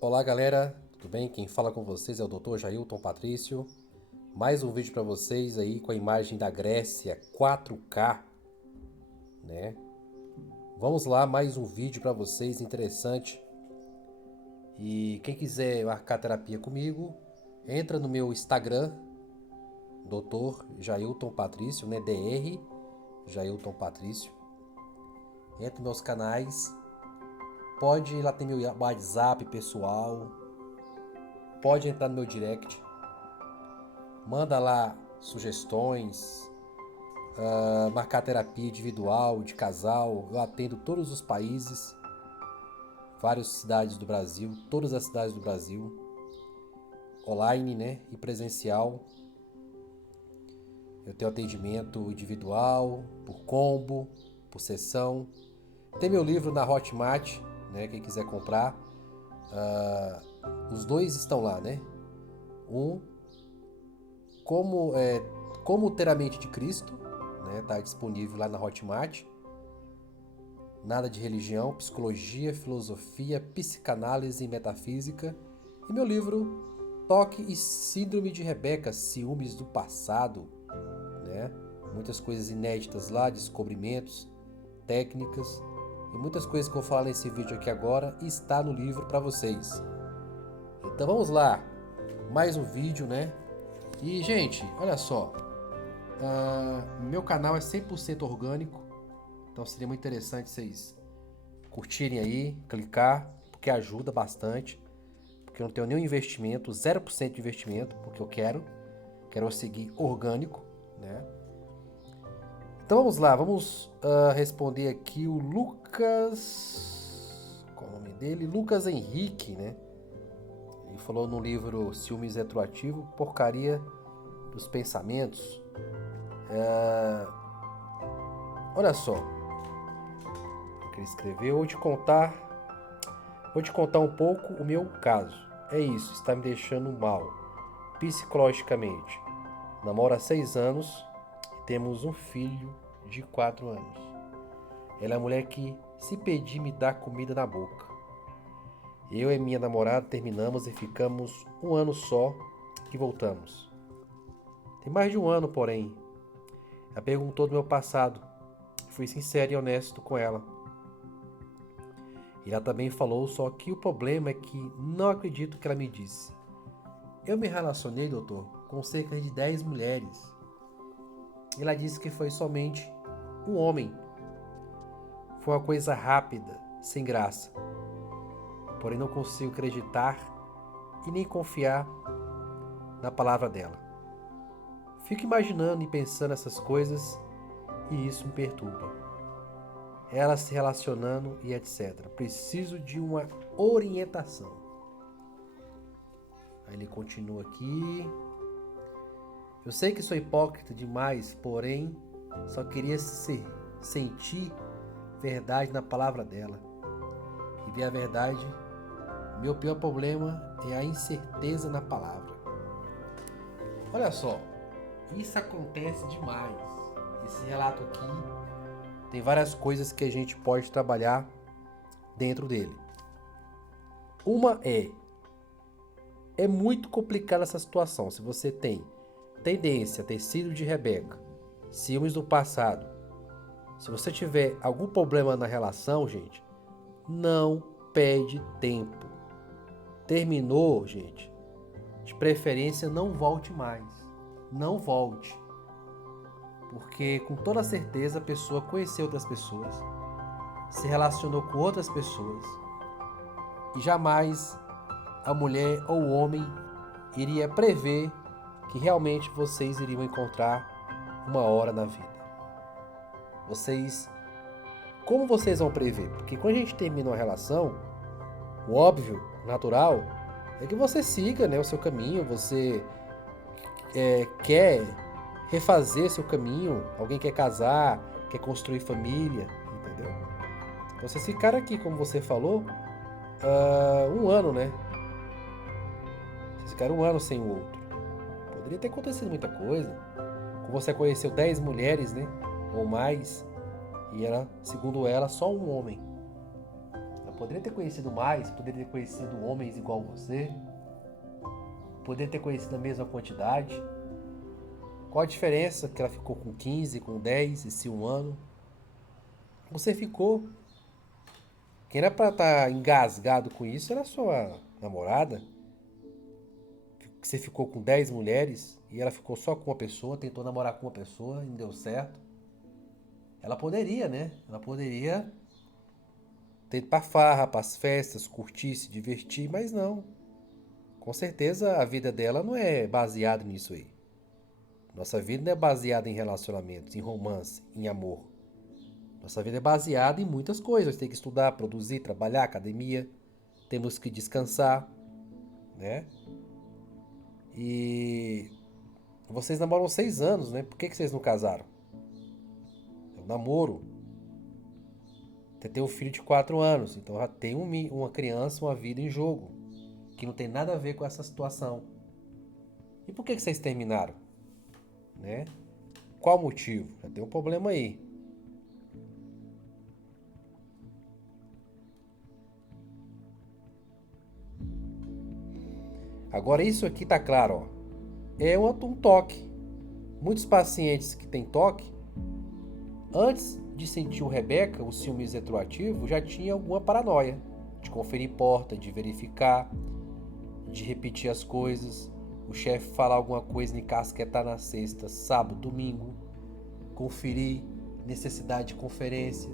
Olá galera, tudo bem? Quem fala com vocês é o Dr. Jailton Patrício. Mais um vídeo para vocês aí com a imagem da Grécia 4K, né? Vamos lá, mais um vídeo para vocês interessante. E quem quiser marcar terapia comigo, entra no meu Instagram, Dr. Jailton Patrício, né? Dr. Jailton Patrício. Entra nos meus canais. Pode ir lá, tem meu WhatsApp pessoal. Pode entrar no meu direct. Manda lá sugestões, marcar terapia individual, de casal. Eu atendo todos os países, várias cidades do Brasil, todas as cidades do Brasil, online, né, e presencial. Eu tenho atendimento individual, por combo, por sessão. Tem meu livro na Hotmart, né, quem quiser comprar. Os dois estão lá, né? Um, como ter a mente de Cristo, né? Tá disponível lá na Hotmart. Nada de religião, psicologia, filosofia, psicanálise e metafísica. E meu livro Toque e Síndrome de Rebeca, Ciúmes do Passado, né? Muitas coisas inéditas lá, descobrimentos, técnicas e muitas coisas que eu vou falar nesse vídeo aqui agora está no livro para vocês. Então vamos lá, mais um vídeo, né? E gente, olha só, meu canal é 100% orgânico, então seria muito interessante vocês curtirem aí, clicar, porque ajuda bastante. Porque eu não tenho nenhum investimento, 0% de investimento, porque eu quero seguir orgânico, né? Então vamos lá, vamos responder aqui o Lucas. Qual é o nome dele? Lucas Henrique, né? Ele falou no livro Ciúmes Retroativo, Porcaria dos Pensamentos. Olha só o que ele escreveu. Vou te contar um pouco o meu caso. É isso, está me deixando mal, psicologicamente. Namoro há 6 anos e temos um filho de 4 anos. Ela é a mulher que, se pedir, me dá comida na boca. Eu e minha namorada terminamos e ficamos um ano só e voltamos. Tem mais de um ano, porém. Ela perguntou do meu passado. Fui sincero e honesto com ela. E ela também falou, só que o problema é que não acredito que ela me disse. Eu me relacionei, doutor, com cerca de 10 mulheres. E ela disse que foi somente um homem. Foi uma coisa rápida, sem graça. Porém não consigo acreditar e nem confiar na palavra dela. Fico imaginando e pensando essas coisas e isso me perturba. Ela se relacionando e etc. Preciso de uma orientação. Aí ele continua aqui. Eu sei que sou hipócrita demais, porém só queria sentir verdade na palavra dela. E ver a verdade, meu pior problema é a incerteza na palavra. Olha só, isso acontece demais. Esse relato aqui tem várias coisas que a gente pode trabalhar dentro dele. Uma é muito complicada essa situação. Se você tem tendência a ter sido de Rebeca, ciúmes do passado, se você tiver algum problema na relação, gente, não perde tempo. Terminou, gente, de preferência não volte mais. Não volte. Porque com toda certeza a pessoa conheceu outras pessoas, se relacionou com outras pessoas e jamais a mulher ou o homem iria prever que realmente vocês iriam encontrar uma hora na vida. Como vocês vão prever? Porque quando a gente termina uma relação, o óbvio, natural, é que você siga, né, o seu caminho, você quer refazer seu caminho, alguém quer casar, quer construir família, entendeu? Vocês ficaram aqui, como você falou, um ano, né? Vocês ficaram um ano sem o outro. Poderia ter acontecido muita coisa. Como você conheceu 10 mulheres, né? Ou mais. E ela, segundo ela, só um homem. Ela Poderia ter conhecido mais, poderia ter conhecido homens igual você, poderia ter conhecido a mesma quantidade. Qual a diferença que ela ficou com 15, com 10, esse 1 ano? Você ficou. Quem era pra estar engasgado com isso era a sua namorada. Você ficou com 10 mulheres e ela ficou só com uma pessoa, tentou namorar com uma pessoa e não deu certo. Ela poderia, né? Ela poderia ter ido pra farra, pras festas, curtir, se divertir, mas não. Com certeza a vida dela não é baseada nisso aí. Nossa vida não é baseada em relacionamentos, em romance, em amor. Nossa vida é baseada em muitas coisas. Tem que estudar, produzir, trabalhar, academia. Temos que descansar, né? E vocês namoram 6 anos, né? Por que vocês não casaram? É um namoro. Você tem um filho de 4 anos, então já tem uma criança, uma vida em jogo, que não tem nada a ver com essa situação. E por que vocês terminaram? Né? Qual o motivo? Já tem um problema aí. Agora isso aqui tá claro, ó. É um toque. Muitos pacientes que têm toque, antes de sentir o Rebeca, o ciúmes retroativo, já tinha alguma paranoia. De conferir porta, de verificar, de repetir as coisas. O chefe falar alguma coisa e encasquetar na sexta, sábado, domingo. Conferir, necessidade de conferência,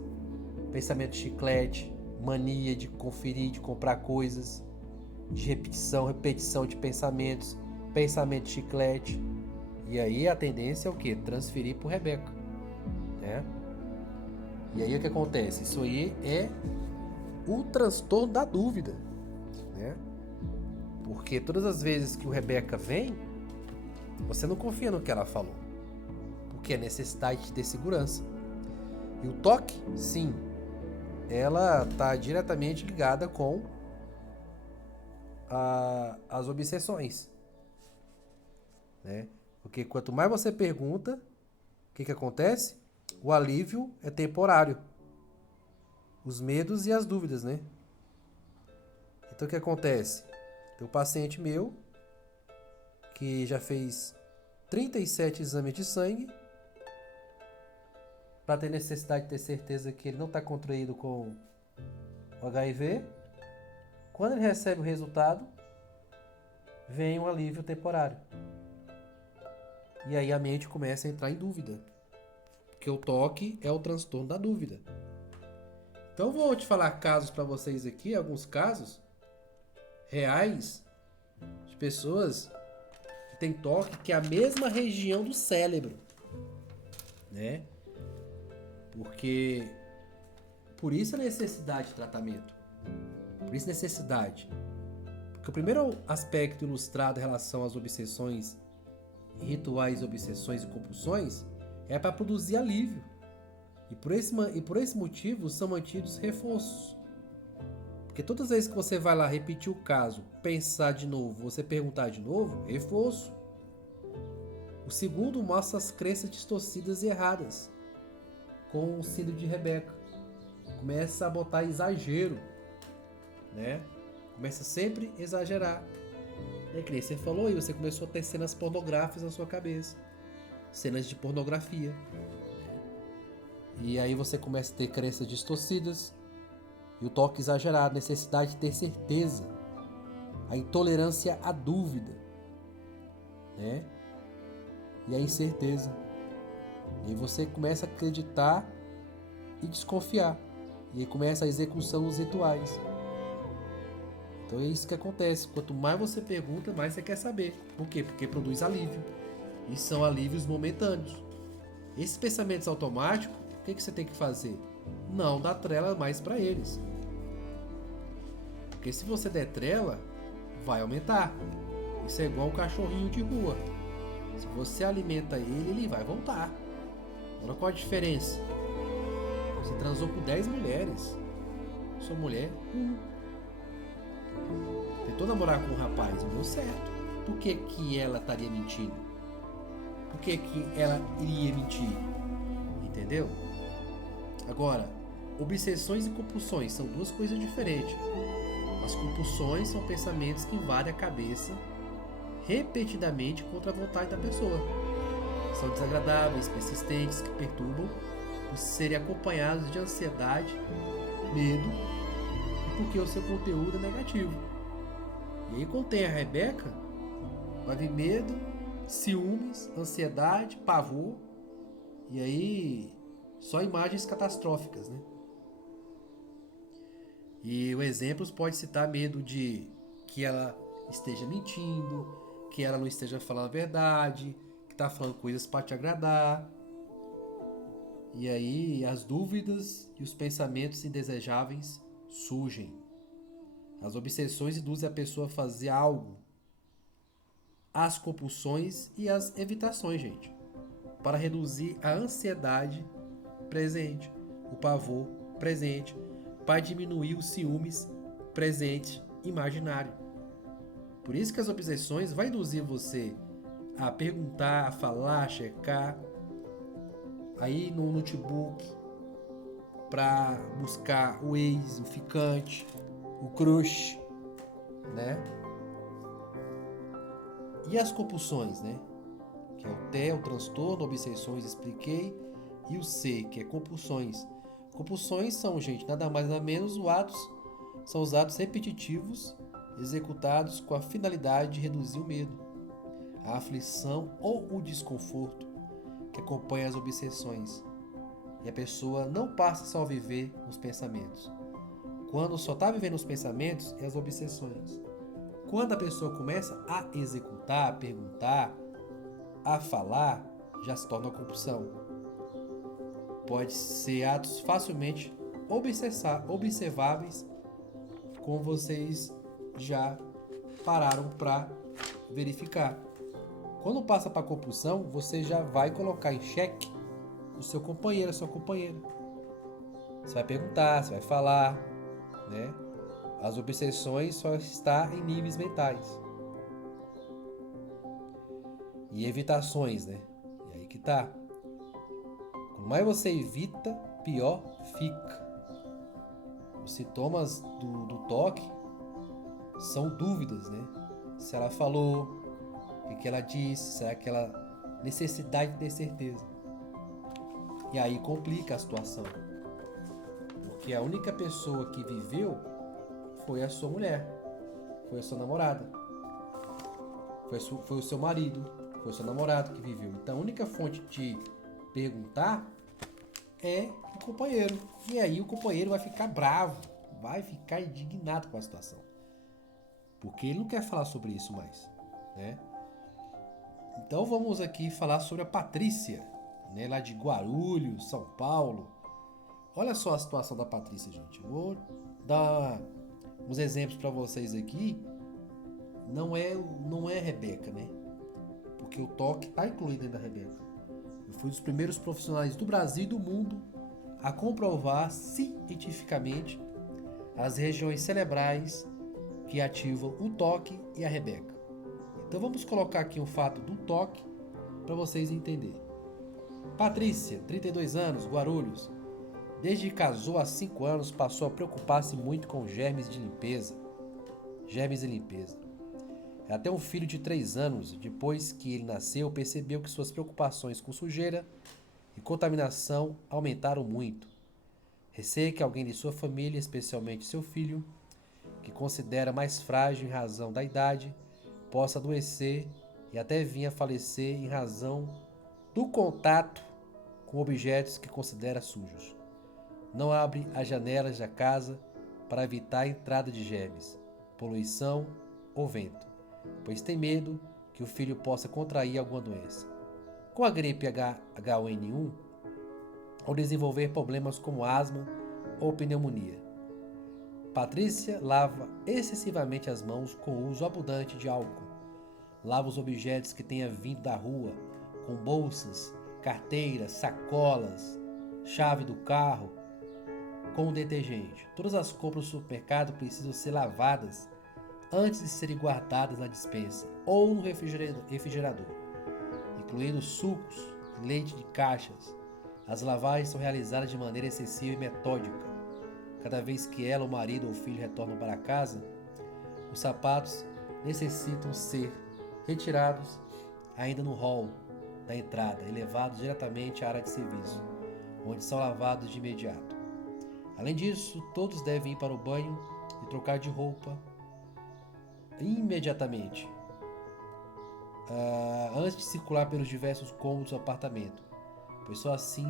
pensamento de chiclete, mania de conferir, de comprar coisas, de repetição de pensamentos, pensamento de chiclete. E aí a tendência é o quê? Transferir pro Rebeca, né? E aí o que acontece? Isso aí é o transtorno da dúvida, né? Porque todas as vezes que o Rebeca vem, você não confia no que ela falou, porque é necessidade de ter segurança. E o toque, sim, ela está diretamente ligada com as obsessões, né? Porque quanto mais você pergunta, o que acontece? O alívio é temporário. Os medos e as dúvidas, né? Então o que acontece? Tem um paciente meu que já fez 37 exames de sangue para ter necessidade de ter certeza que ele não está contraído com o HIV. Quando ele recebe o resultado, vem um alívio temporário. E aí a mente começa a entrar em dúvida. Porque o toque é o transtorno da dúvida. Então vou te falar casos para vocês aqui, alguns casos reais de pessoas que têm toque, que é a mesma região do cérebro, né? Porque por isso a necessidade de tratamento. Por isso necessidade. Porque o primeiro aspecto ilustrado em relação às obsessões, rituais, obsessões e compulsões é para produzir alívio. E por esse motivo são mantidos reforços. Porque todas as vezes que você vai lá repetir o caso, pensar de novo, você perguntar de novo, reforço. O segundo mostra as crenças distorcidas e erradas, com o síndrome de Rebeca. Começa a botar exagero, né? Começa sempre a exagerar. É que nem você falou e você começou a ter cenas pornográficas na sua cabeça. Cenas de pornografia. E aí você começa a ter crenças distorcidas. E o toque exagerado, necessidade de ter certeza. A intolerância à dúvida, né? E a incerteza. E aí você começa a acreditar e desconfiar. E aí começa a execução dos rituais. Então é isso que acontece. Quanto mais você pergunta, mais você quer saber. Por quê? Porque produz alívio. E são alívios momentâneos. Esses pensamentos automáticos, o que você tem que fazer? Não dá trela mais para eles. Porque se você der trela, vai aumentar. Isso é igual um cachorrinho de rua. Se você alimenta ele, ele vai voltar. Agora qual a diferença? Você transou com 10 mulheres. Sua mulher, tentou namorar com um rapaz, não deu certo. Por que que ela estaria mentindo? Por que que ela iria mentir? Entendeu? Agora, Obsessões e compulsões são duas coisas diferentes. As compulsões são pensamentos que invadem a cabeça repetidamente contra a vontade da pessoa. São desagradáveis, persistentes, que perturbam por serem acompanhados de ansiedade, medo e porque o seu conteúdo é negativo. E aí, quando tem a Rebeca, vai vir medo, ciúmes, ansiedade, pavor e aí só imagens catastróficas, né? E o exemplo pode citar medo de que ela esteja mentindo, que ela não esteja falando a verdade, que está falando coisas para te agradar. E aí as dúvidas e os pensamentos indesejáveis surgem. As obsessões induzem a pessoa a fazer algo. As compulsões e as evitações, gente, para reduzir a ansiedade presente, o pavor presente, para diminuir os ciúmes presente, imaginário. Por isso que as obsessões vão induzir você a perguntar, a falar, a checar, a ir no notebook para buscar o ex, o ficante, o crush, né? E as compulsões, né? Que é o T, o transtorno, obsessões, expliquei, e o C, que é compulsões. Compulsões são, gente, nada mais nada menos são os atos repetitivos executados com a finalidade de reduzir o medo, a aflição ou o desconforto que acompanha as obsessões. E a pessoa não passa só a viver nos pensamentos. Quando só está vivendo os pensamentos, é as obsessões. Quando a pessoa começa a executar, a perguntar, a falar, já se torna uma compulsão. Pode ser atos facilmente observáveis, como vocês já pararam para verificar. Quando passa para a compulsão, você já vai colocar em xeque o seu companheiro, a sua companheira. Você vai perguntar, você vai falar, né? As obsessões só estão em níveis mentais. E evitações, né? E aí que tá. Quanto mais você evita, pior fica. Os sintomas do toque são dúvidas, né? Se ela falou, o que ela disse, será aquela necessidade de ter certeza. E aí complica a situação. Porque a única pessoa que viveu foi a sua mulher, foi a sua namorada, foi o seu marido, foi o seu namorado que viveu. Então a única fonte de perguntar é o companheiro. E aí o companheiro vai ficar bravo, vai ficar indignado com a situação. Porque ele não quer falar sobre isso mais, né? Então vamos aqui falar sobre a Patrícia, né, lá de Guarulhos, São Paulo. Olha só a situação da Patrícia, gente. Vou dar uns exemplos para vocês aqui. Não é Rebeca, né? Porque o toque está incluído dentro da Rebeca. Eu fui dos primeiros profissionais do Brasil e do mundo a comprovar cientificamente as regiões cerebrais que ativam o toque e a Rebeca. Então vamos colocar aqui o fato do toque para vocês entenderem. Patrícia, 32 anos, Guarulhos. Desde que casou há 5 anos, passou a preocupar-se muito com germes de limpeza. Germes e limpeza. Até um filho de 3 anos, depois que ele nasceu, percebeu que suas preocupações com sujeira e contaminação aumentaram muito. Receia que alguém de sua família, especialmente seu filho, que considera mais frágil em razão da idade, possa adoecer e até vir a falecer em razão do contato com objetos que considera sujos. Não abre as janelas da casa para evitar a entrada de germes, poluição ou vento, pois tem medo que o filho possa contrair alguma doença. Com a gripe H1N1, ou desenvolver problemas como asma ou pneumonia. Patrícia lava excessivamente as mãos com o uso abundante de álcool. Lava os objetos que tenha vindo da rua, com bolsas, carteiras, sacolas, chave do carro, com detergente. Todas as compras do supermercado precisam ser lavadas antes de serem guardadas na despensa ou no refrigerador, incluindo sucos, leite de caixas, As lavagens são realizadas de maneira excessiva e metódica. Cada vez que ela, o marido ou o filho retornam para casa, os sapatos necessitam ser retirados ainda no hall da entrada e levados diretamente à área de serviço, onde são lavados de imediato. Além disso, todos devem ir para o banho e trocar de roupa imediatamente, antes de circular pelos diversos cômodos do apartamento, pois só assim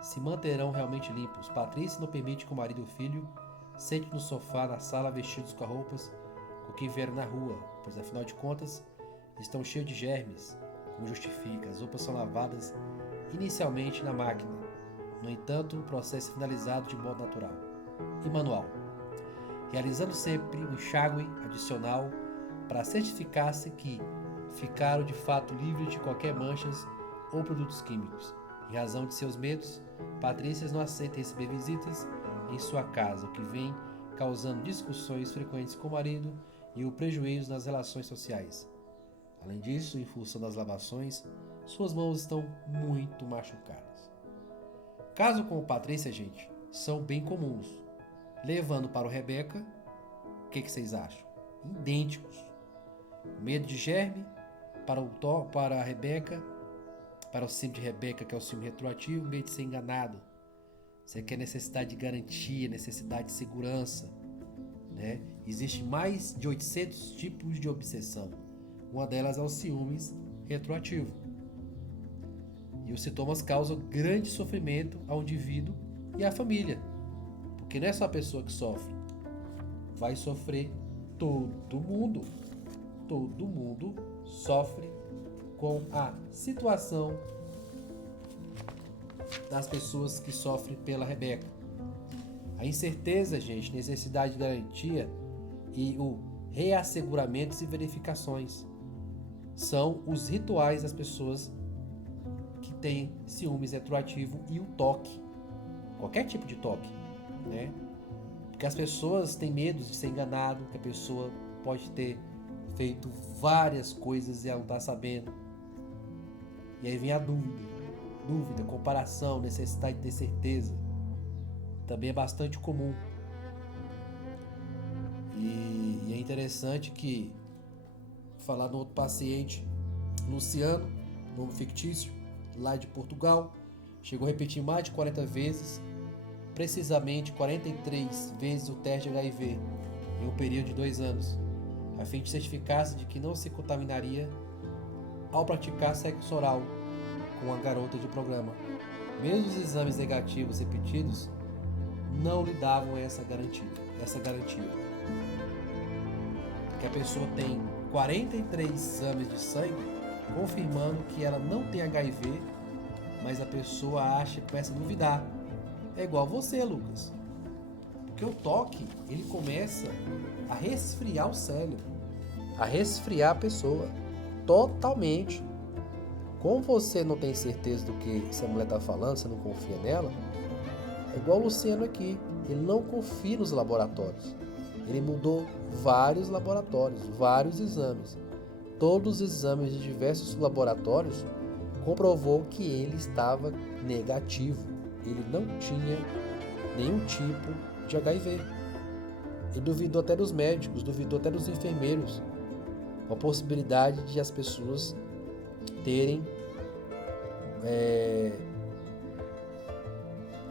se manterão realmente limpos. Patrícia não permite que o marido e o filho sentem no sofá na sala vestidos com as roupas com que vieram na rua, pois afinal de contas estão cheios de germes, como justifica. As roupas são lavadas inicialmente na máquina. No entanto, o processo é finalizado de modo natural e manual, realizando sempre um enxágue adicional para certificar-se que ficaram de fato livres de qualquer manchas ou produtos químicos. Em razão de seus medos, Patrícia não aceita receber visitas em sua casa, o que vem causando discussões frequentes com o marido e o prejuízo nas relações sociais. Além disso, em função das lavações, suas mãos estão muito machucadas. Casos como Patrícia, gente, são bem comuns. Levando para o Rebeca, o que vocês acham? Idênticos. Medo de germe para a Rebeca, para o símbolo de Rebeca, que é o símbolo retroativo, medo de ser enganado. Você quer necessidade de garantia, necessidade de segurança, né? Existem mais de 800 tipos de obsessão. Uma delas é o ciúmes retroativo. E os sintomas causam grande sofrimento ao indivíduo e à família. Porque não é só a pessoa que sofre. Vai sofrer todo mundo. Todo mundo sofre com a situação das pessoas que sofrem pela Rebeca. A incerteza, gente, necessidade de garantia e o reasseguramentos e verificações são os rituais das pessoas que têm ciúmes retroativo e o toque. Qualquer tipo de toque, né? Porque as pessoas têm medo de ser enganado, que a pessoa pode ter feito várias coisas e ela não está sabendo. E aí vem a dúvida, comparação, necessidade de ter certeza. Também é bastante comum. E é interessante que, falar no outro paciente, Luciano, nome fictício, lá de Portugal, chegou a repetir mais de 40 vezes, precisamente 43 vezes o teste de HIV em um período de 2 anos, a fim de certificar-se de que não se contaminaria ao praticar sexo oral com a garota de programa. Mesmo os exames negativos repetidos não lhe davam essa garantia. Que a pessoa tem 43 exames de sangue confirmando que ela não tem HIV, mas a pessoa acha e começa a duvidar. É igual você, Lucas. Porque o toque, ele começa a resfriar o cérebro, a resfriar a pessoa totalmente. Como você não tem certeza do que essa mulher está falando, você não confia nela, é igual o Luciano aqui. Ele não confia nos laboratórios. Ele mudou vários laboratórios, vários exames. Todos os exames de diversos laboratórios comprovou que ele estava negativo. Ele não tinha nenhum tipo de HIV. Ele duvidou até dos médicos, duvidou até dos enfermeiros. A possibilidade de as pessoas terem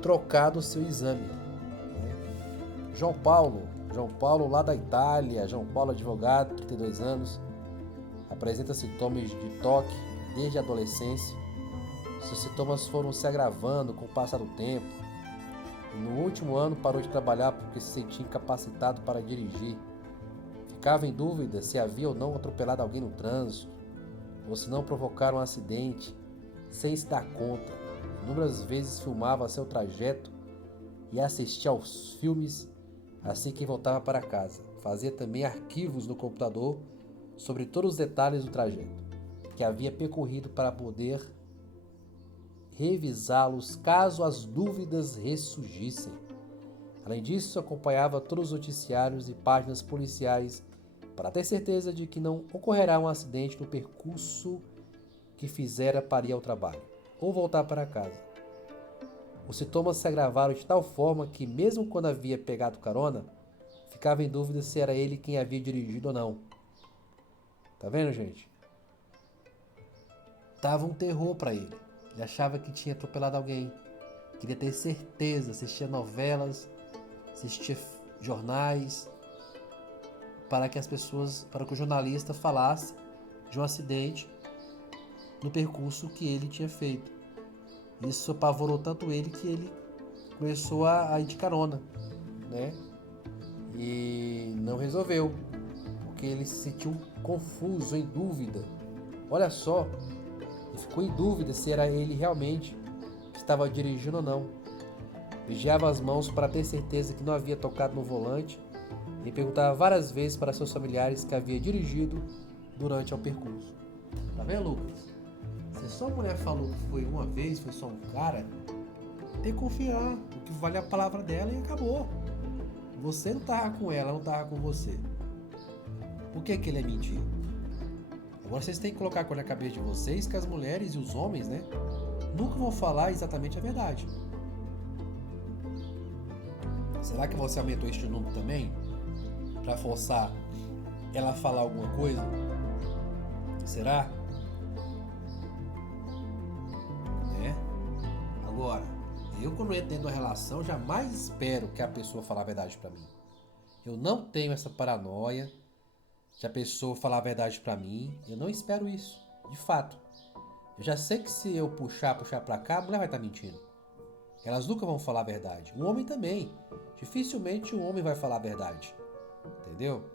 trocado o seu exame, né? João Paulo lá da Itália, João Paulo advogado, 32 anos, apresenta sintomas de toque desde a adolescência. Seus sintomas foram se agravando com o passar do tempo. E no último ano parou de trabalhar porque se sentia incapacitado para dirigir. Ficava em dúvida se havia ou não atropelado alguém no trânsito, ou se não provocaram um acidente, sem se dar conta. Inúmeras vezes filmava seu trajeto e assistia aos filmes assim que voltava para casa. Fazia também arquivos no computador sobre todos os detalhes do trajeto que havia percorrido para poder revisá-los caso as dúvidas ressurgissem. Além disso, acompanhava todos os noticiários e páginas policiais para ter certeza de que não ocorrerá um acidente no percurso que fizera para ir ao trabalho ou voltar para casa. Os sintomas se agravaram de tal forma que, mesmo quando havia pegado carona, ficava em dúvida se era ele quem havia dirigido ou não. Tá vendo, gente? Tava um terror pra ele. Ele achava que tinha atropelado alguém. Queria ter certeza, assistia novelas, assistia jornais, para que as pessoas, para que o jornalista falasse de um acidente no percurso que ele tinha feito. Isso apavorou tanto ele que ele começou a ir de carona, né? E não resolveu, porque ele se sentiu confuso, em dúvida. Olha só, ele ficou em dúvida se era ele realmente que estava dirigindo ou não. Vigiava as mãos para ter certeza que não havia tocado no volante e perguntava várias vezes para seus familiares que havia dirigido durante o percurso. Tá vendo, Lucas? Se sua mulher falou que foi uma vez, foi só um cara, tem que confiar. O que vale é a palavra dela e acabou. Você não tava com ela, não tava com você. Por que ele é mentir? Agora vocês têm que colocar na cabeça de vocês que as mulheres e os homens, né, nunca vão falar exatamente a verdade. Será que você aumentou este número também? Pra forçar ela a falar alguma coisa? Será? Né? Agora, eu quando entro dentro de uma relação, jamais espero que a pessoa fale a verdade pra mim. Eu não tenho essa paranoia de a pessoa falar a verdade pra mim. Eu não espero isso, de fato. Eu já sei que se eu puxar pra cá, a mulher vai estar mentindo. Elas nunca vão falar a verdade. O homem também. Dificilmente o homem vai falar a verdade. Entendeu?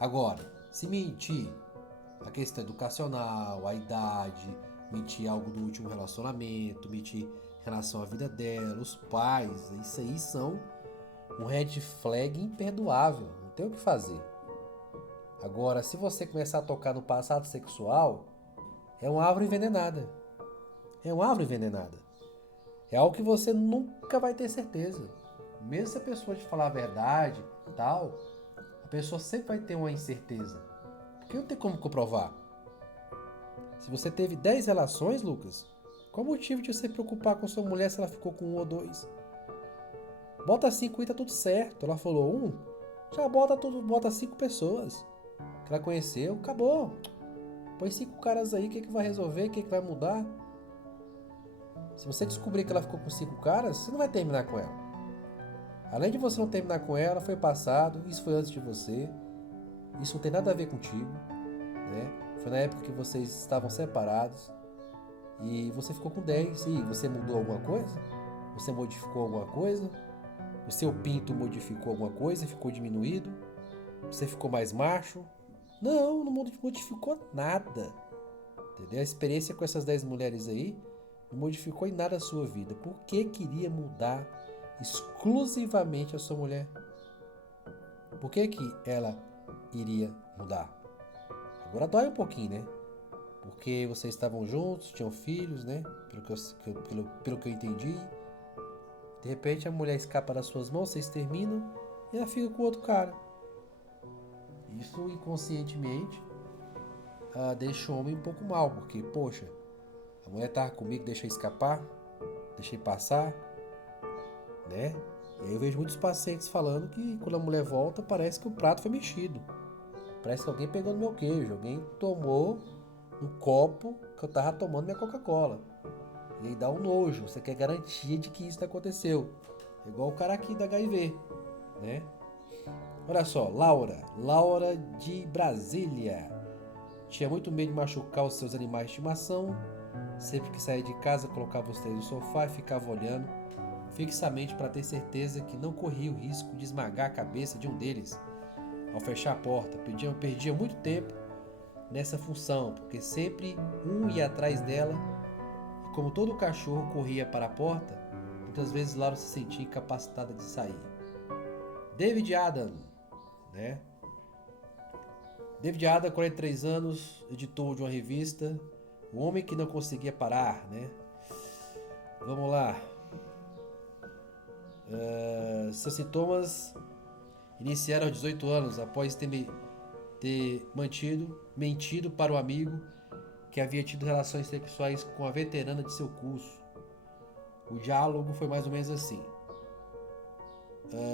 Agora, se mentir a questão educacional, a idade, mentir algo do último relacionamento, mentir em relação à vida dela, os pais, isso aí são um red flag imperdoável. Não tem o que fazer. Agora, se você começar a tocar no passado sexual, é uma árvore envenenada. É uma árvore envenenada. É algo que você nunca vai ter certeza. Mesmo se a pessoa te falar a verdade e tal, a pessoa sempre vai ter uma incerteza. Porque não tem como comprovar. Se você teve 10 relações, Lucas, qual o motivo de você se preocupar com sua mulher se ela ficou com 1 ou 2? Bota 5 e tá tudo certo. Ela falou 1, já bota 5 pessoas que ela conheceu, acabou. Põe 5 caras aí, o que vai resolver, o que vai mudar? Se você descobrir que ela ficou com 5 caras, você não vai terminar com ela. Além de você não terminar com ela, foi passado, isso foi antes de você, isso não tem nada a ver contigo, né? Foi na época que vocês estavam separados e você ficou com 10. E você mudou alguma coisa? Você modificou alguma coisa? O seu pinto modificou alguma coisa? Ficou diminuído? Você ficou mais macho? Não modificou nada. Entendeu? A experiência com essas 10 mulheres aí não modificou em nada a sua vida. Por que queria mudar exclusivamente a sua mulher? Por que ela iria mudar? Agora dói um pouquinho, né? Porque vocês estavam juntos, tinham filhos, né? Pelo que eu entendi. De repente a mulher escapa das suas mãos, vocês terminam e ela fica com outro cara. Isso inconscientemente deixa o homem um pouco mal, porque, poxa, a mulher tava comigo, deixei escapar, deixei passar, né? E aí eu vejo muitos pacientes falando que quando a mulher volta, parece que o prato foi mexido. Parece que alguém pegou no meu queijo, alguém tomou no copo que eu tava tomando minha Coca-Cola. E aí dá um nojo, você quer garantia de que isso aconteceu. É igual o cara aqui da HIV, né? Olha só, Laura de Brasília. Tinha muito medo de machucar os seus animais de estimação. Sempre que saía de casa, colocava os três no sofá e ficava olhando fixamente para ter certeza que não corria o risco de esmagar a cabeça de um deles. Ao fechar a porta, perdia muito tempo nessa função, porque sempre um ia atrás dela e como todo cachorro corria para a porta, muitas vezes Laura se sentia incapacitada de sair. David Adam, né? David Adam, 43 anos, editor de uma revista, o homem que não conseguia parar, né? Vamos lá. Seus sintomas iniciaram aos 18 anos, após ter mentido para o amigo que havia tido relações sexuais com a veterana de seu curso. O diálogo foi mais ou menos assim.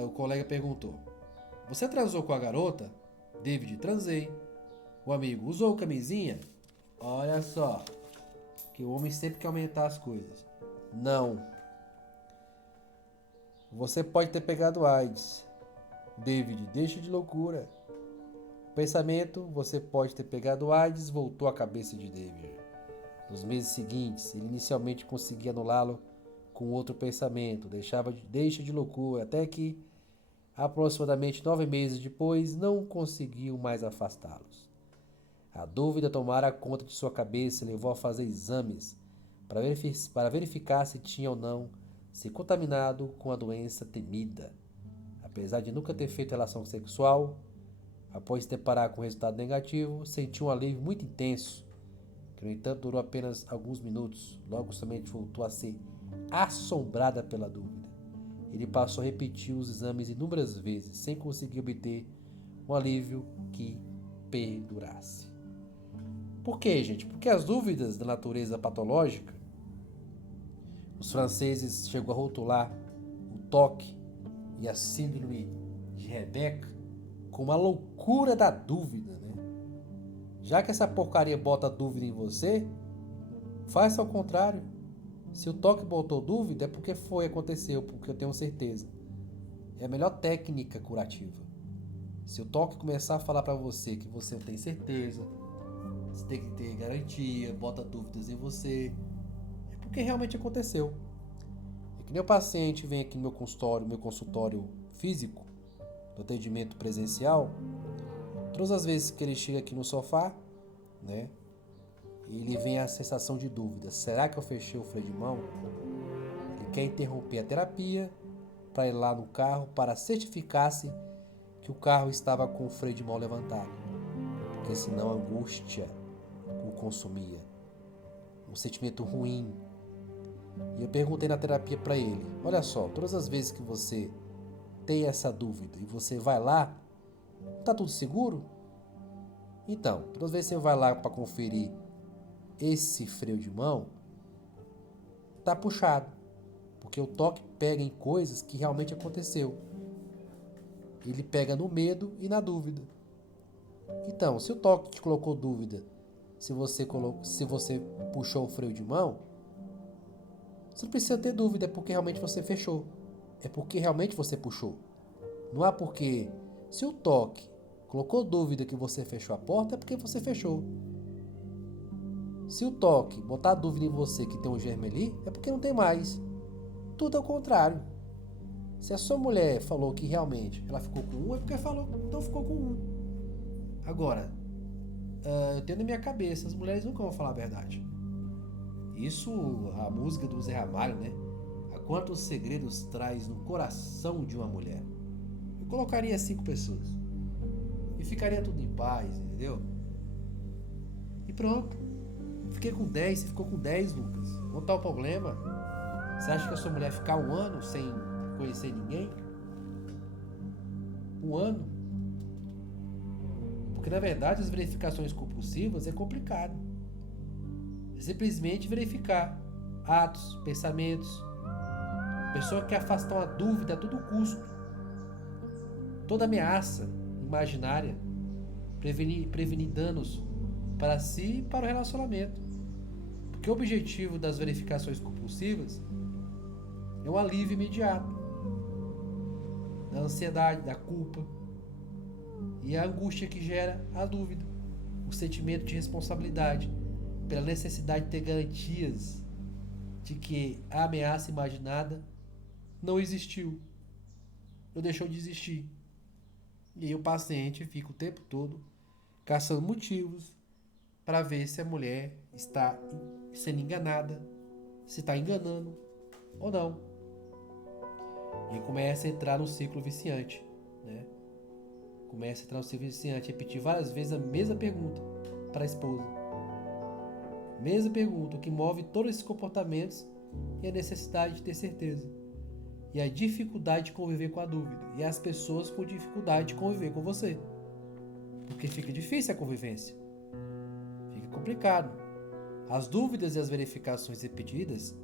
O colega perguntou: Você transou com a garota? David: Transei. O amigo: Usou camisinha? Olha só, que o homem sempre quer aumentar as coisas. Não. Você pode ter pegado AIDS. David: Deixa de loucura. O pensamento: Você pode ter pegado AIDS voltou à cabeça de David. Nos meses seguintes, ele inicialmente conseguia anulá-lo com outro pensamento, deixa de loucura, até que, aproximadamente 9 meses depois, não conseguiu mais afastá-los. A dúvida tomara conta de sua cabeça e levou a fazer exames para verificar se tinha ou não se contaminado com a doença temida. Apesar de nunca ter feito relação sexual, após se deparar com o resultado negativo, sentiu um alívio muito intenso, que no entanto durou apenas alguns minutos. Logo somente voltou a ser assombrada pela dúvida. Ele passou a repetir os exames inúmeras vezes, sem conseguir obter um alívio que perdurasse. Por quê, gente? Porque as dúvidas da natureza patológica, os franceses chegou a rotular o toque e a síndrome de Rebecca como a loucura da dúvida, né? Já que essa porcaria bota dúvida em você, faça ao contrário. Se o toque botou dúvida, é porque aconteceu, porque eu tenho certeza. É a melhor técnica curativa. Se o toque começar a falar para você que você não tem certeza, você tem que ter garantia, bota dúvidas em você, é porque realmente aconteceu. É que nem o paciente vem aqui no meu consultório físico, do atendimento presencial, todas as vezes que ele chega aqui no sofá, né? Ele vem a sensação de dúvida. Será que eu fechei o freio de mão? Ele quer interromper a terapia para ir lá no carro para certificar-se que o carro estava com o freio de mão levantado. Porque senão a angústia o consumia. Um sentimento ruim. E eu perguntei na terapia para ele: olha só, todas as vezes que você tem essa dúvida e você vai lá, tá tudo seguro? Então, todas as vezes que você vai lá para conferir esse freio de mão, tá puxado, porque o toque pega em coisas que realmente aconteceu. Ele pega no medo e na dúvida. Então, se o toque te colocou dúvida, se você puxou o freio de mão, você não precisa ter dúvida, é porque realmente você fechou. É porque realmente você puxou. Não é porque se o toque colocou dúvida que você fechou a porta, é porque você fechou. Se o toque botar dúvida em você que tem um germe ali, é porque não tem mais. Tudo ao contrário. Se a sua mulher falou que realmente ela ficou com um, é porque falou que não ficou com um. Agora, eu tenho na minha cabeça, as mulheres nunca vão falar a verdade. Isso, a música do Zé Ramalho, né? A quantos segredos traz no coração de uma mulher. Eu colocaria 5 pessoas. E ficaria tudo em paz, entendeu? E pronto. Fiquei com 10, você ficou com 10, Lucas. Não tá o problema. Você acha que a sua mulher ficar um ano sem conhecer ninguém? Um ano? Porque na verdade as verificações compulsivas é complicado. É simplesmente verificar atos, pensamentos. A pessoa quer afastar uma dúvida a todo custo. Toda ameaça imaginária. Prevenir danos para si e para o relacionamento. Porque o objetivo das verificações compulsivas é um alívio imediato da ansiedade, da culpa e a angústia que gera a dúvida, o sentimento de responsabilidade, pela necessidade de ter garantias de que a ameaça imaginada não existiu ou deixou de existir. E aí o paciente fica o tempo todo caçando motivos para ver se a mulher está sendo enganada, se está enganando ou não. E começa a entrar no ciclo viciante, né? Começa a entrar no ciclo viciante, repetir várias vezes a mesma pergunta para a esposa. Mesma pergunta, o que move todos esses comportamentos é a necessidade de ter certeza. E a dificuldade de conviver com a dúvida. E as pessoas com dificuldade de conviver com você. Porque fica difícil a convivência. Fica complicado. As dúvidas e as verificações repetidas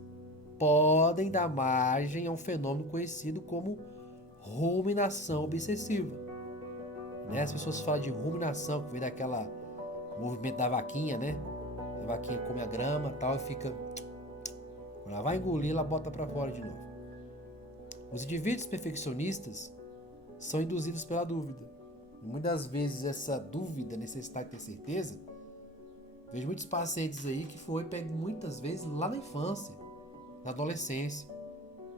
podem dar margem a um fenômeno conhecido como ruminação obsessiva. Né? As pessoas falam de ruminação, que vem daquela movimento da vaquinha, né? A vaquinha come a grama e tal e fica... Quando ela vai engolir, ela bota para fora de novo. Os indivíduos perfeccionistas são induzidos pela dúvida. E muitas vezes essa dúvida, necessidade de ter certeza, vejo muitos pacientes aí que foi pego muitas vezes lá na infância, na adolescência.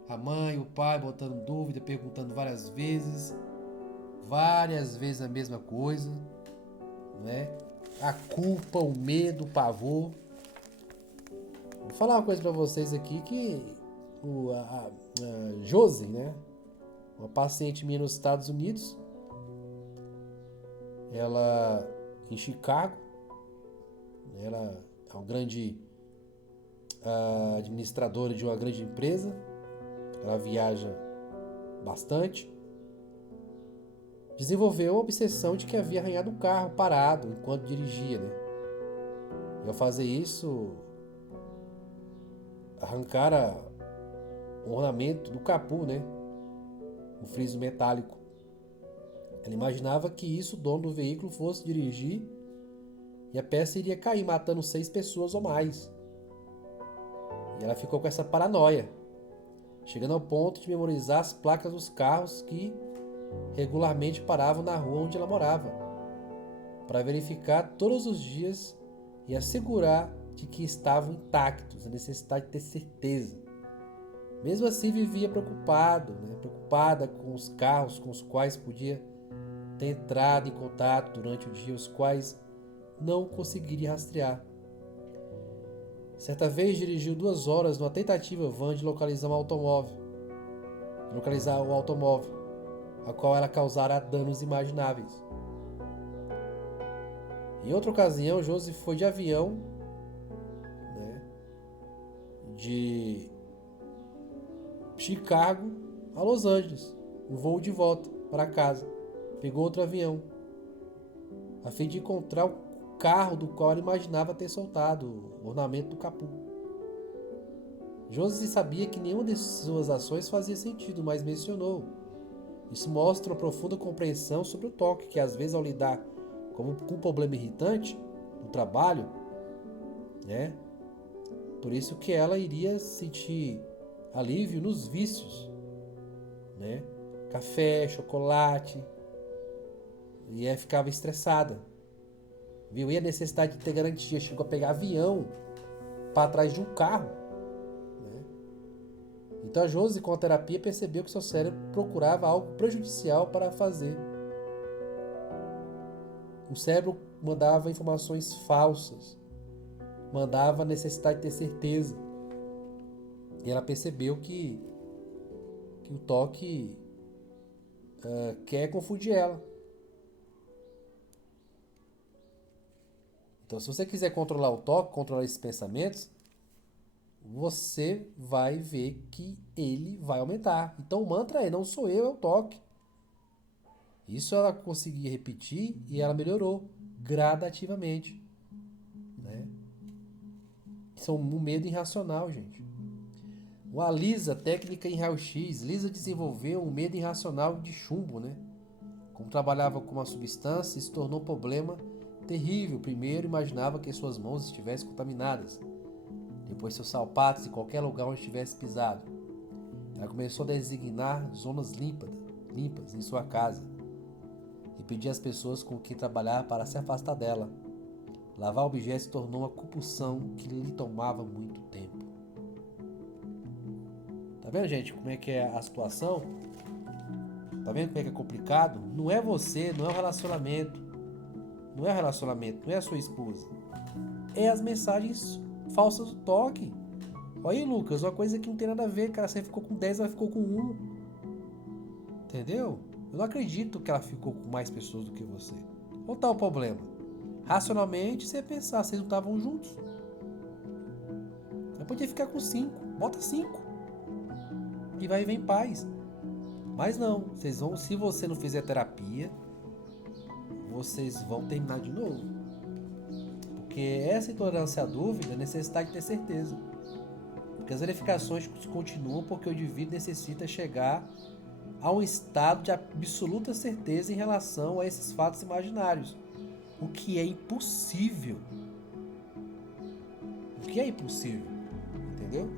A mãe, o pai botando dúvida, perguntando várias vezes a mesma coisa, né? A culpa, o medo, o pavor. Vou falar uma coisa para vocês aqui que a Josi, né? Uma paciente minha nos Estados Unidos, ela em Chicago, ela é uma grande administradora de uma grande empresa, ela viaja bastante, desenvolveu a obsessão de que havia arranhado um carro parado enquanto dirigia, né? E ao fazer isso, arrancara o ornamento do capô, né? Um friso metálico. Ela imaginava que isso, o dono do veículo, fosse dirigir e a peça iria cair, matando 6 pessoas ou mais. E ela ficou com essa paranoia, chegando ao ponto de memorizar as placas dos carros que regularmente paravam na rua onde ela morava, para verificar todos os dias e assegurar de que estavam intactos, a necessidade de ter certeza. Mesmo assim, vivia preocupada com os carros com os quais podia ter entrado em contato durante o dia, os quais não conseguiria rastrear. Certa vez dirigiu 2 horas numa tentativa vã de localizar o automóvel, a qual ela causara danos imagináveis. Em outra ocasião, Josi foi de avião, né, de Chicago a Los Angeles, um voo de volta para casa. Pegou outro avião, a fim de encontrar o carro do qual ela imaginava ter soltado o ornamento do capô. Josi sabia que nenhuma de suas ações fazia sentido, mas mencionou. Isso mostra uma profunda compreensão sobre o toque, que às vezes ao lidar com um problema irritante no trabalho, né? Por isso que ela iria sentir alívio nos vícios, né? Café, chocolate, e ela ficava estressada, viu? E a necessidade de ter garantia, chegou a pegar avião para trás de um carro, né? Então a Josi, com a terapia, percebeu que seu cérebro procurava algo prejudicial para fazer. O cérebro mandava informações falsas, mandava a necessidade de ter certeza. E ela percebeu que o toque quer confundir ela. Então, se você quiser controlar o toque, controlar esses pensamentos, você vai ver que ele vai aumentar. Então, o mantra é: não sou eu, é o toque. Isso ela conseguia repetir e ela melhorou gradativamente, né? Isso é um medo irracional, gente. A Lisa, técnica em raio-x, Lisa desenvolveu um medo irracional de chumbo, né? Como trabalhava com uma substância, isso tornou um problema terrível. Primeiro, imaginava que suas mãos estivessem contaminadas. Depois, seus sapatos em qualquer lugar onde estivesse pisado. Ela começou a designar zonas limpas em sua casa e pedia às pessoas com quem trabalhar para se afastar dela. Lavar objetos se tornou uma compulsão que lhe tomava muito tempo. Tá vendo, gente, como é que é a situação? Tá vendo como é que é complicado? Não é você, não é o relacionamento. Não é a sua esposa. É as mensagens falsas do toque. Olha aí, Lucas, uma coisa que não tem nada a ver, cara. Você ficou com 10, ela ficou com 1. Entendeu? Eu não acredito que ela ficou com mais pessoas do que você. Qual tá o problema? Racionalmente, você ia pensar, vocês não estavam juntos. Você podia ficar com 5. Bota 5. E vai viver em paz. Mas não, se você não fizer terapia, vocês vão terminar de novo. Porque essa intolerância à dúvida é necessidade de ter certeza. que as verificações continuam porque o indivíduo necessita chegar a um estado de absoluta certeza em relação a esses fatos imaginários, o que é impossível. O que é impossível, entendeu?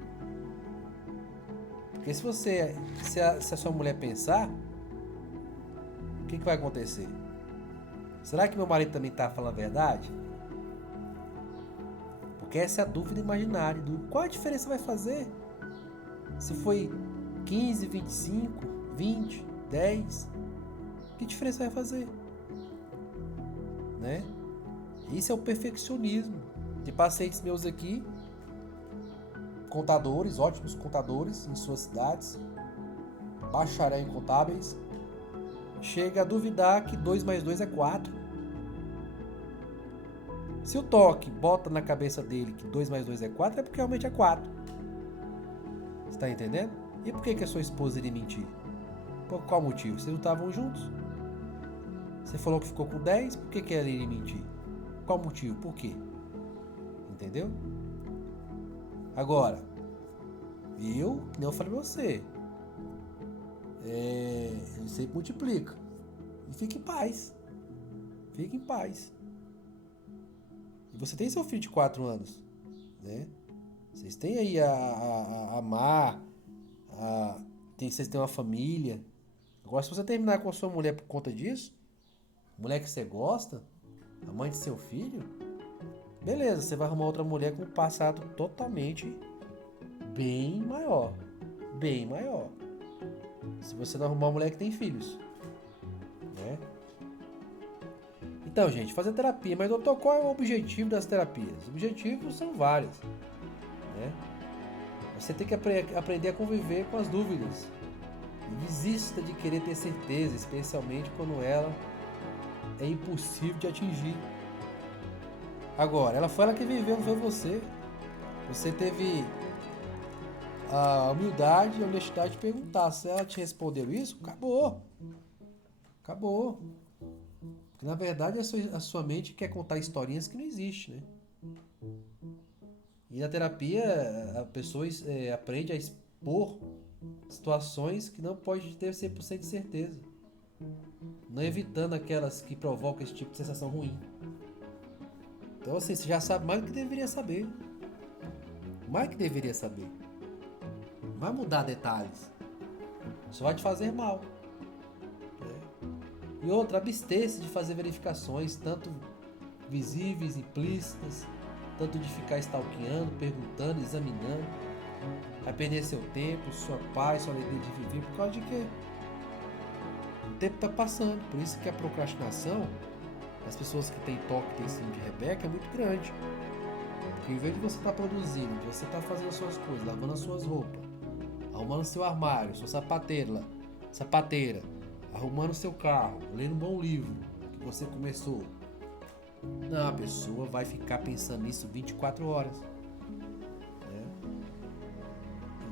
Porque se a sua mulher pensar, o que vai acontecer? Será que meu marido também está falando a verdade? Porque essa é a dúvida imaginária. Qual a diferença vai fazer? Se foi 15, 25, 20, 10, que diferença vai fazer? Né? Isso é o perfeccionismo. De pacientes meus aqui, contadores, ótimos contadores em suas cidades, bacharel em contábeis, chega a duvidar que 2 mais 2 é 4. Se o toque bota na cabeça dele que 2 mais 2 é 4, é porque realmente é 4. Você está entendendo? E por que a sua esposa iria mentir? Por qual motivo? Vocês não estavam juntos? Você falou que ficou com 10, por que ela iria mentir? Qual motivo? Por quê? Entendeu? Agora, como eu falei pra você, ele sempre multiplica. E fique em paz. Fique em paz. E você tem seu filho de 4 anos, né? Vocês têm aí a amar, vocês têm uma família. Agora, se você terminar com a sua mulher por conta disso, mulher que você gosta, a mãe de seu filho, beleza, você vai arrumar outra mulher com um passado totalmente bem maior. Bem maior. Se você não arrumar uma mulher que tem filhos, né? Então, gente, fazer terapia. Mas, doutor, qual é o objetivo das terapias? Os objetivos são vários, né? Você tem que aprender a conviver com as dúvidas. Desista de querer ter certeza, especialmente quando ela é impossível de atingir. Agora, ela foi ela que viveu, não foi você. Você teve a humildade e a honestidade de perguntar. Se ela te respondeu isso, acabou. Acabou. Porque, na verdade, a sua mente quer contar historinhas que não existem, né? E na terapia, a pessoa aprende a expor situações que não pode ter 100% de certeza. Não evitando aquelas que provocam esse tipo de sensação ruim. Então, assim, você já sabe mais do que deveria saber. Mais do que deveria saber. Não vai mudar detalhes. Só vai te fazer mal. E outra, abster-se de fazer verificações, tanto visíveis, implícitas, tanto de ficar stalkeando, perguntando, examinando. Vai perder seu tempo, sua paz, sua alegria de viver, por causa de quê? O tempo está passando, por isso que a procrastinação, as pessoas que têm toque, têm síndrome de Rebeca, é muito grande. Porque em vez de você estar produzindo, de você estar fazendo as suas coisas, lavando as suas roupas, arrumando seu armário, sua sapateira, arrumando seu carro, lendo um bom livro que você começou, não, a pessoa vai ficar pensando nisso 24 horas. Né?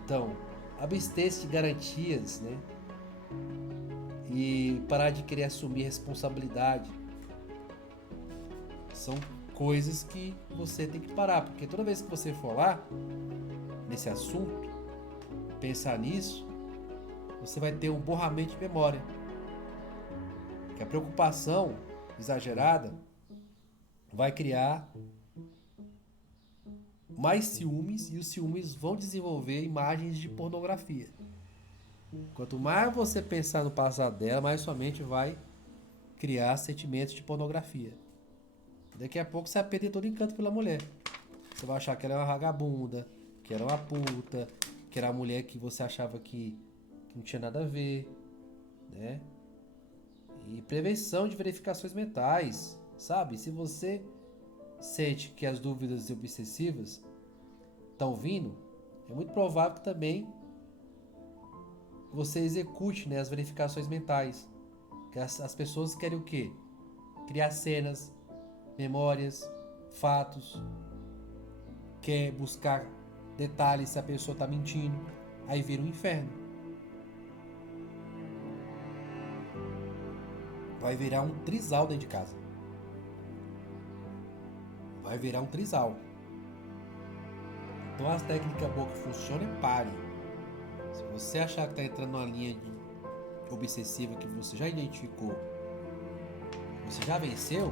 Então, abster-se de garantias, né? E parar de querer assumir responsabilidade. São coisas que você tem que parar, porque toda vez que você for lá, nesse assunto, pensar nisso, você vai ter um borramento de memória. Que a preocupação exagerada vai criar mais ciúmes, e os ciúmes vão desenvolver imagens de pornografia. Quanto mais você pensar no passado dela, mais sua mente vai criar sentimentos de pornografia. Daqui a pouco você vai perder todo encanto pela mulher. Você vai achar que ela é uma vagabunda, que era uma puta, que era a mulher que você achava que não tinha nada a ver, né? E prevenção de verificações mentais, sabe? Se você sente que as dúvidas obsessivas estão vindo, é muito provável que também você execute, né, as verificações mentais. Que as pessoas querem o quê? Criar cenas, memórias, fatos, quer buscar detalhes se a pessoa está mentindo, aí vira um inferno. Vai virar um trisal dentro de casa. Vai virar um trisal. Então, as técnicas boas que funcionam, pare. Se você achar que está entrando numa linha obsessiva que você já identificou, você já venceu,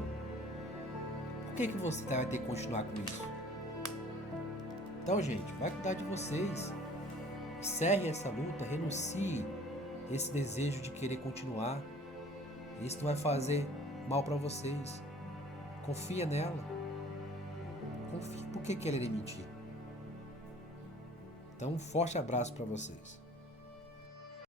por que você vai ter que continuar com isso? Então, gente, vai cuidar de vocês. Encerre essa luta, renuncie esse desejo de querer continuar. Isso não vai fazer mal para vocês. Confia nela. Confia. Por que ela iria mentir? Então, um forte abraço para vocês.